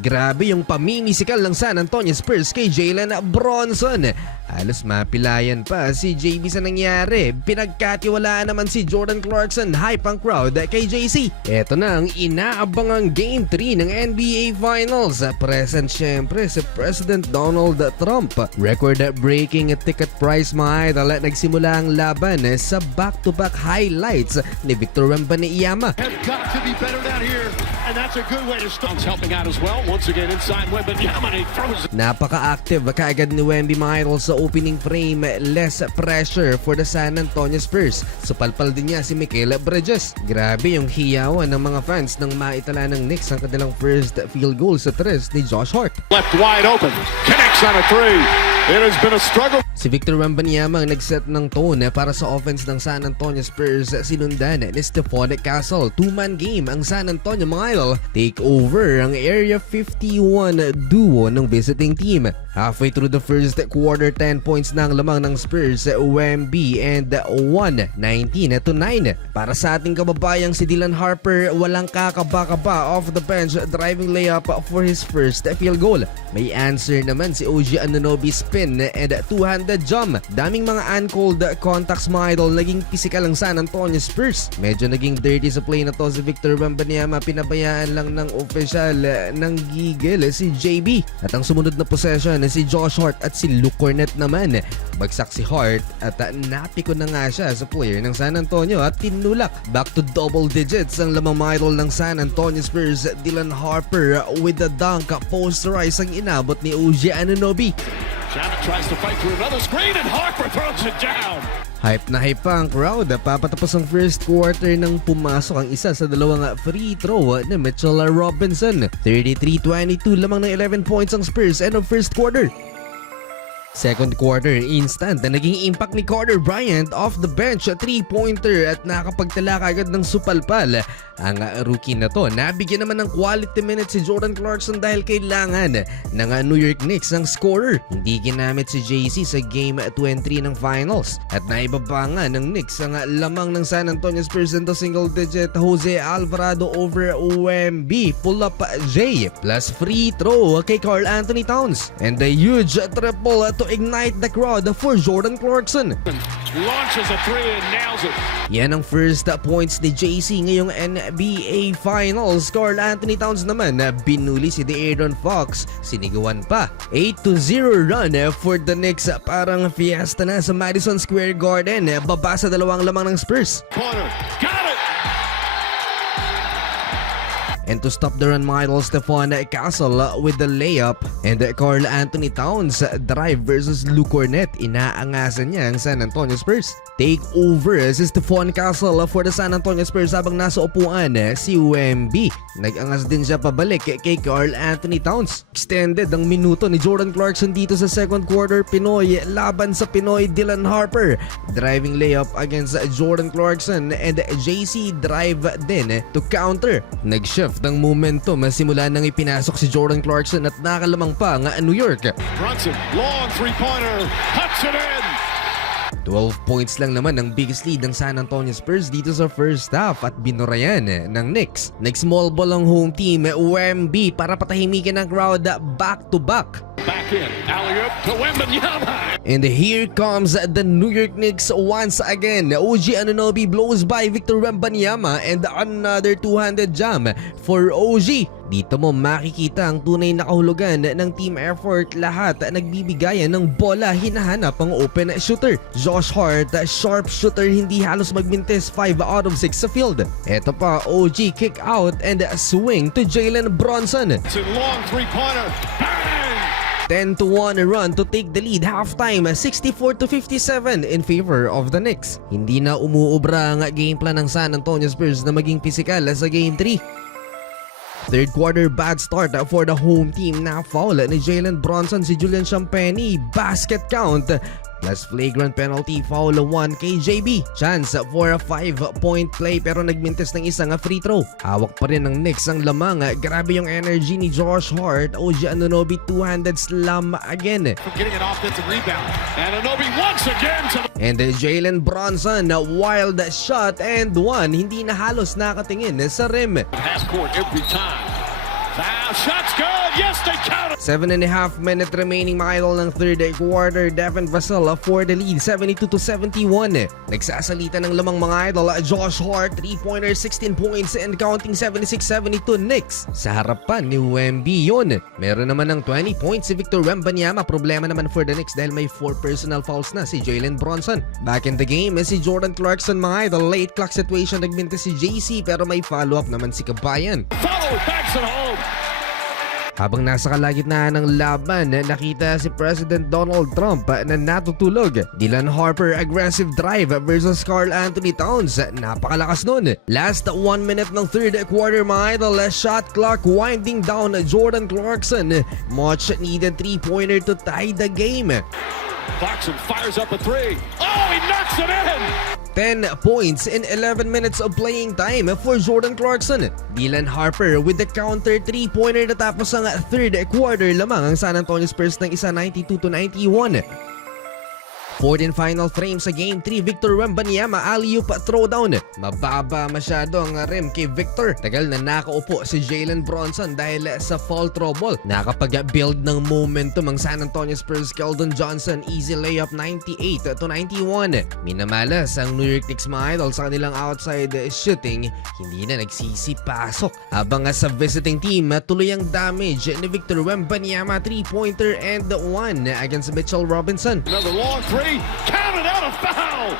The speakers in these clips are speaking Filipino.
Grabe yung pamimisikal ng San Antonio Spurs kay Jalen Bronson. Halos mapilayan pa si JB sa nangyari. Pinagkatiwalaan naman si Jordan Clarkson, hype ang crowd kay JC. Ito na ang inaabangang Game 3 ng NBA Finals. Present syempre si President Donald Trump. Record-breaking ticket price mga idol. Nagsimula ang laban sa back-to-back highlights ni Victor Wembanyama. Has got to be better down here, and that's a good way to start. Helping out as well. Once again inside Wembanyama, he throws it. Napaka-active kaagad ni Wemby mga idol sa opening frame. Less pressure for the San Antonio Spurs. Supalpal din niya si Mikal Bridges. Grabe yung hiyawan ng mga fans nang maitala ng Knicks ang kanilang first field goal sa tres ni Josh Hart. Left wide open. Connects on a three. It has been a struggle. Si Victor Wembanyama ang nag-set ng tone para sa offense ng San Antonio Spurs. Sinundan ni Stephon Castle. Two-man game ang San Antonio mga idol. Take over ang Area 51 duo ng visiting team. Halfway through the first quarter, 10 points na ang lamang ng Spurs, Wemby, and 19-9. Para sa ating kababayang si Dylan Harper, walang kakaba-kaba off the bench, driving layup for his first field goal. May answer naman si OG Anunoby spin and two-handed jump. Daming mga uncalled contacts mga idol, naging physical ang San Antonio Spurs. Medyo naging dirty sa play na to si Victor Wembanyama, pinabayaan lang ng official ng gigil si JB. At ang sumunod na possession si Josh Hart at si Luke Cornet naman. Bagsak si Hart at napiko na nga siya sa player ng San Antonio at tinulak. Back to double digits ang lamang mga idol ng San Antonio Spurs. Dylan Harper with the dunk, posterize ang inabot ni OG Anunoby. Shannon tries to fight through another screen and Harper throws it down. Hype na hype pa ang crowd. Papatapos ang first quarter nang pumasok ang isa sa dalawang free throw ni Mitchell Robinson. 33-22 lamang ng 11 points ang Spurs end of first quarter. Second quarter, instant na naging impact ni Carter Bryant off the bench, 3-pointer at nakapagtala agad ng supalpal. Ang rookie na to, nabigyan naman ng quality minutes si Jordan Clarkson dahil kailangan ng New York Knicks ang scorer. Hindi ginamit si JC sa game 23 ng finals. At naibaba nga ng Knicks ang lamang ng San Antonio Spurs into single digit. Jose Alvarado over Wemby, pull up J plus free throw kay Karl Anthony Towns. And a huge triple to ignite the crowd for Jordan Clarkson. Launches a three and nails it. Yan ang first points ni JC ngayong NBA Finals. Karl Anthony Towns naman binuli si De'Aaron Fox. Sinigawan pa. 8-0 run for the Knicks. Parang fiesta na sa Madison Square Garden. Baba sa dalawang lamang ng Spurs. Corner. Got it. And to stop the run, mga idol, Stephon Castle with the layup. And Karl Anthony Towns drive versus Luke Cornet. Inaangasan niya ang San Antonio Spurs. Take over si Stephon Castle for the San Antonio Spurs habang nasa upuan si Wemby. Nag-angas din siya pabalik kay Karl Anthony Towns. Extended ang minuto ni Jordan Clarkson dito sa second quarter. Pinoy laban sa Pinoy. Dylan Harper driving layup against Jordan Clarkson and JC drive din to counter. Nag-shift ng momentum simula nang ipinasok si Jordan Clarkson at nakalamang pa ang New York. Brunson, long three-pointer, cuts it in. 12 points lang naman ang biggest lead ng San Antonio Spurs dito sa first half at binurayan ng Knicks. Nag-small ball ang home team, Wemby, para patahimikin ang crowd back-to-back. Back in, alley-oop to Wembanyama. And here comes the New York Knicks once again. OG Anunoby blows by Victor Wembanyama and another two-handed jam for OG. Dito mo makikita ang tunay na kahulugan ng team effort. Lahat nagbibigayan ng bola, hinahanap ang open shooter. Josh Hart, sharp shooter, hindi halos magmintis, 5 out of 6 sa field. Eto pa, OG kick out and swing to Jalen Bronson. It's a long three-pointer. Bang! 10-1 run to take the lead halftime, 64-57 in favor of the Knicks. Hindi na umuubra ang game plan ng San Antonio Spurs na maging physical sa game 3. Third quarter, bad start for the home team. Na foul ni Jalen Bronson si Julian Champagnie. Basket count plus flagrant penalty, foul 1 kay JB. Chance for a 5-point play pero nagmintis ng isang free throw. Hawak pa rin ng Knicks ang lamang. Grabe yung energy ni Josh Hart. OG Anunoby two-handed slam again. From getting an offensive rebound. And Anunoby once again to the... And Jalen Bronson, wild shot and one. Hindi na halos nakatingin sa rim. half court every time. Foul, shots good. And yes, they count it. 7.5 minute remaining mga idol ng third quarter. Devin Vassell for the lead, 72-71. Nagsasalita ng lamang mga idol, Josh Hart, 3-pointer, 16 points and counting, 76-72 Knicks. Sa harapan ni Wemby yun. Meron naman ng 20 points si Victor Wembanyama. Problema naman for the Knicks dahil may 4 personal fouls na si Jalen Bronson. Back in the game si Jordan Clarkson mga idol. Late clock situation, nagminti si JC pero may follow-up naman si Kabayan. Follow, backs it home. Habang nasa kalagitnaan ng laban, nakita si President Donald Trump na natutulog. Dylan Harper aggressive drive versus Karl Anthony Towns. Napakalakas nun. Last 1 minute ng third quarter mga idol. Shot clock winding down. Jordan Clarkson. Much needed 3-pointer to tie the game. Clarkson fires up a 3. Oh, he knocks it in. 10 points in 11 minutes of playing time for Jordan Clarkson. Dylan Harper with the counter 3-pointer natapos ang third quarter lamang ang San Antonio Spurs ng isa 92-91. 14 final frame sa Game 3, Victor Wembanyama alley-oop throwdown. Mababa masyado ang rim kay Victor. Tagal na nakaupo si Jalen Bronson dahil sa foul trouble. Nakapag-build ng momentum ang San Antonio Spurs. Keldon Johnson, easy layup 98-91. Minamalas ang New York Knicks mga idol sa kanilang outside shooting. Hindi na nagsisipasok. Habang sa visiting team, tuloy ang damage ni Victor Wembanyama, 3-pointer and 1 against Mitchell Robinson. Another long 3. Counted out, a foul.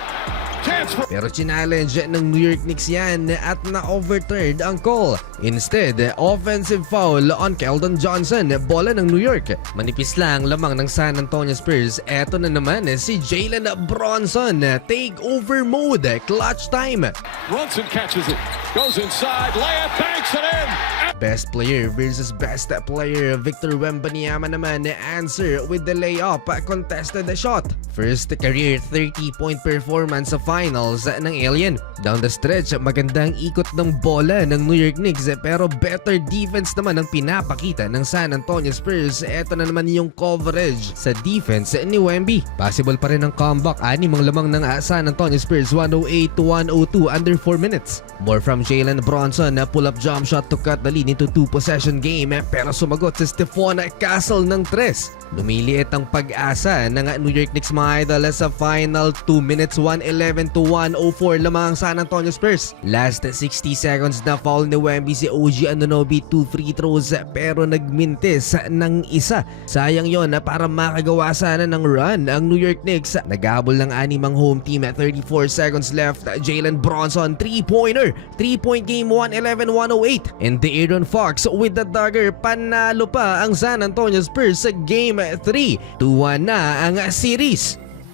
Chance for... Pero challenge ng New York Knicks yan at na-overturned ang call. Instead, offensive foul on Keldon Johnson. Bola ng New York. Manipis lang lamang ng San Antonio Spurs. Eto na naman si Jalen Bronson. Take over mode. Clutch time. Brunson catches it. Goes inside. Layup, banks it in. Best player versus best player. Victor Wembanyama naman answer with the layup. Contested the shot. First career 30-point performance sa finals ng Alien. Down the stretch, magandang ikot ng bola ng New York Knicks pero better defense naman ang pinapakita ng San Antonio Spurs. Eto na naman yung coverage sa defense ni Wemby. Possible pa rin ang comeback. 6 ang lamang ng San Antonio Spurs, 108-102 under 4 minutes. More from Jalen Bronson, pull-up jump shot to cut the lead into 2-possession game pero sumagot si Stephon Castle ng 3. Lumiliit ang pag-asa ng New York Knicks mga idol sa final 2 minutes, 111-104 lamang ang San Antonio Spurs. Last 60 seconds na foul ni Wemby si OG Anunoby, 2 free throws pero nagmintis ng isa. Sayang yon para makagawa sana ng run ang New York Knicks. Naghabol ng 6 ang home team at 34 seconds left. Jalen Bronson, 3-pointer. 3-point game, 111-108. And the Aaron Fox with the dagger. Panalo pa ang San Antonio Spurs sa Game 3. 2-1 na ang series.